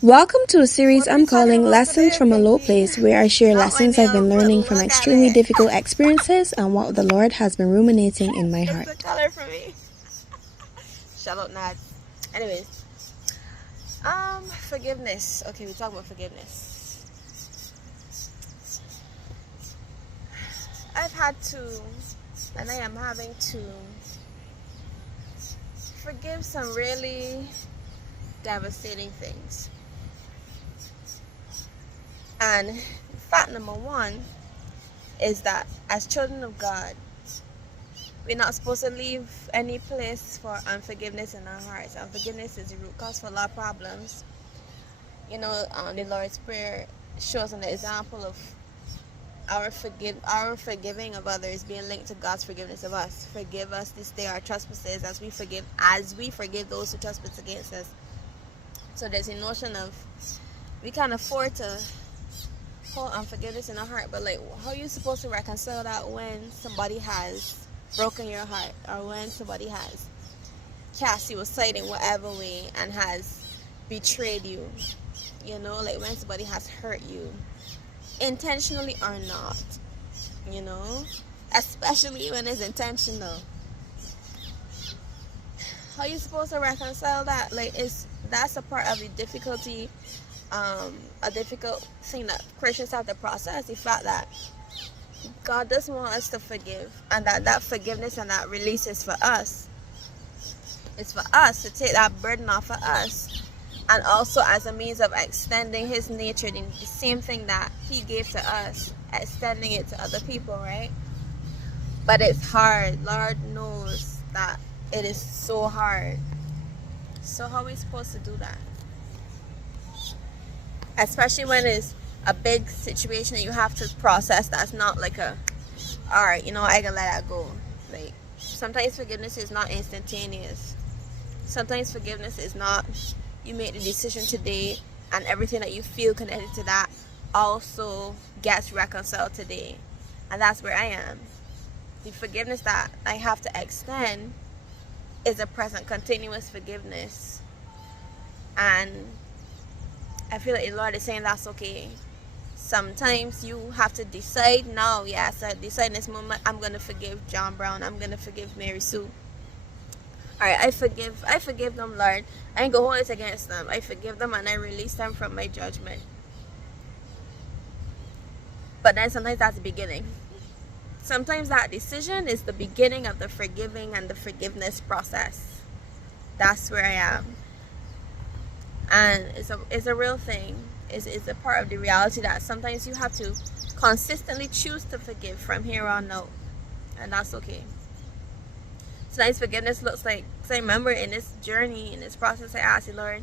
Welcome to a series I'm calling Lessons from a Low Place, where I share lessons I've been learning from extremely difficult experiences and what the Lord has been ruminating in my heart. It's a color for me. Shout out Nads. Anyways, forgiveness. Okay, we talk about forgiveness. I've had to, and I am having to, forgive some really devastating things. And fact number one is that as children of God, we're not supposed to leave any place for unforgiveness in our hearts. Unforgiveness is the root cause for a lot of problems. You know, the Lord's Prayer shows an example of our forgiving of others being linked to God's forgiveness of us. Forgive us this day our trespasses as we forgive those who trespass against us. So there's a notion of we can't afford to hold unforgiveness in our heart, but like, how are you supposed to reconcile that when somebody has broken your heart, or when somebody has cast you aside in whatever way and has betrayed you? You know, like when somebody has hurt you, intentionally or not, you know, especially when it's intentional. How are you supposed to reconcile that? Like, that's a part of the difficulty, a difficult thing that Christians have to process, the fact that God doesn't want us to forgive, and that forgiveness and that release is for us. It's for us to take that burden off of us, and also as a means of extending His nature, the same thing that He gave to us, extending it to other people, right? But it's hard. Lord knows that it is so hard. So how are we supposed to do that? Especially when it's a big situation that you have to process, that's not like alright, you know, I can let that go. Like, sometimes forgiveness is not instantaneous. Sometimes forgiveness is not, you make the decision today and everything that you feel connected to that also gets reconciled today. And that's where I am. The forgiveness that I have to extend is a present continuous forgiveness. And I feel like the Lord is saying that's okay. Sometimes you have to decide now, yes, I decide in this moment, I'm going to forgive John Brown, I'm going to forgive Mary Sue. Alright, I forgive them, Lord. I ain't going to hold it against them. I forgive them and I release them from my judgment. But then sometimes that's the beginning. Sometimes that decision is the beginning of the forgiving and the forgiveness process. That's where I am. And it's a real thing. It's a part of the reality that sometimes you have to consistently choose to forgive from here on out. And that's okay. Sometimes forgiveness looks like, because I remember in this journey, in this process, I asked the Lord,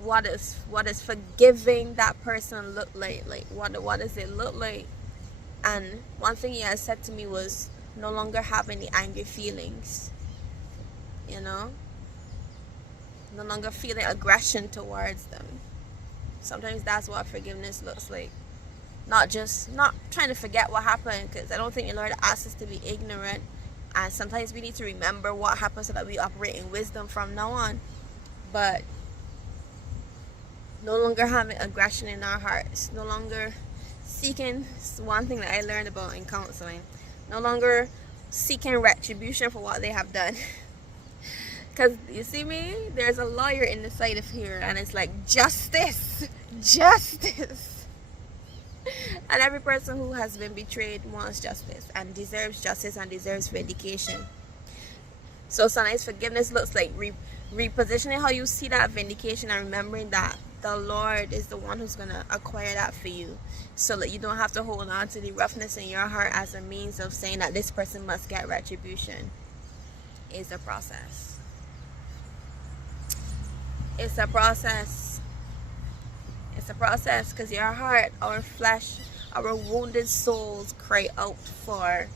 what does forgiving that person look like? Like, what does it look like? And one thing He has said to me was, no longer have any angry feelings. You know? No longer feeling aggression towards them. Sometimes that's what forgiveness looks like. Not trying to forget what happened, because I don't think the Lord asks us to be ignorant. And sometimes we need to remember what happened so that we operate in wisdom from now on. But no longer having aggression in our hearts. No longer seeking, one thing that I learned about in counseling, no longer seeking retribution for what they have done. Because you see me, there's a lawyer in the side of here, and it's like, justice. And every person who has been betrayed wants justice and deserves vindication. So sometimes forgiveness looks like repositioning how you see that vindication and remembering that the Lord is the one who's going to acquire that for you, so that you don't have to hold on to the roughness in your heart as a means of saying that this person must get retribution. It's a process. It's a process, because your heart, our flesh, our wounded souls cry out for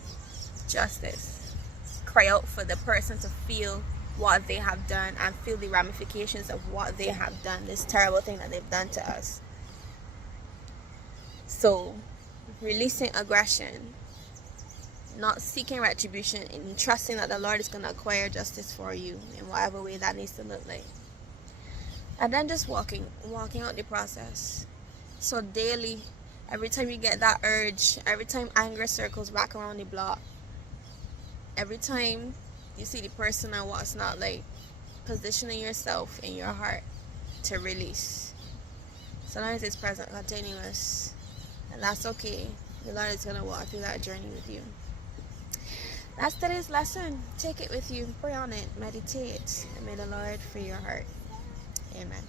justice. Cry out for the person to feel what they have done and feel the ramifications of what they have done, this terrible thing that they've done to us. So, releasing aggression, not seeking retribution, and trusting that the Lord is going to acquire justice for you in whatever way that needs to look like. And then just walking out the process. So daily, every time you get that urge, every time anger circles back around the block, every time you see the person and what's not, like, positioning yourself in your heart to release. Sometimes it's present continuous, and that's okay. The Lord is going to walk through that journey with you. That's today's lesson. Take it with you, pray on it, meditate, and may the Lord free your heart. Amen.